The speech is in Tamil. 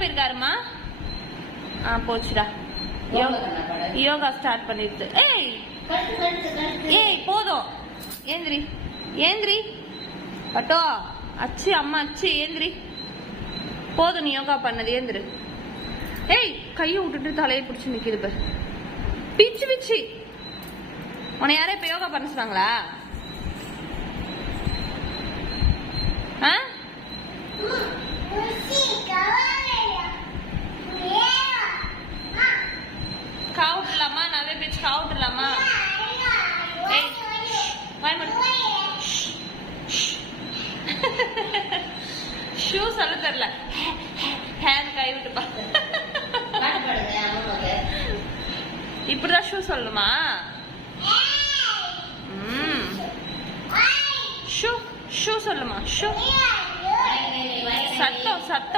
போயிருக்காருமா? போச்சுடா. யோகா ஸ்டார்ட் பண்ணிடுது. ஏய் போதும், ஏந்திரி ஏந்திரி. பட்டோ அச்சு, அம்மா அச்சு, ஏந்திரி. போதும் நீ யோகா பண்ணது, ஏந்திரு. ஏய் கையை விட்டுட்டு தலையை பிடிச்சி நிக்குது பாரு. பிச்சு பிச்சு. உன்னை யாரே இப்ப யோகா பண்ண சொன்னாங்களா? காவுட்டலாமா? நிறைய பேச்சு காவுட்டலாமா? ஏய் ஷூ சொல்ல தெரியல. ஹேண்ட் கை விட்டுப்பா. இப்படிதான் ஷூ சொல்லணுமா? ஷூ ஷூ சொல்லுமா? ஷூ. சத்தம் சத்தம்.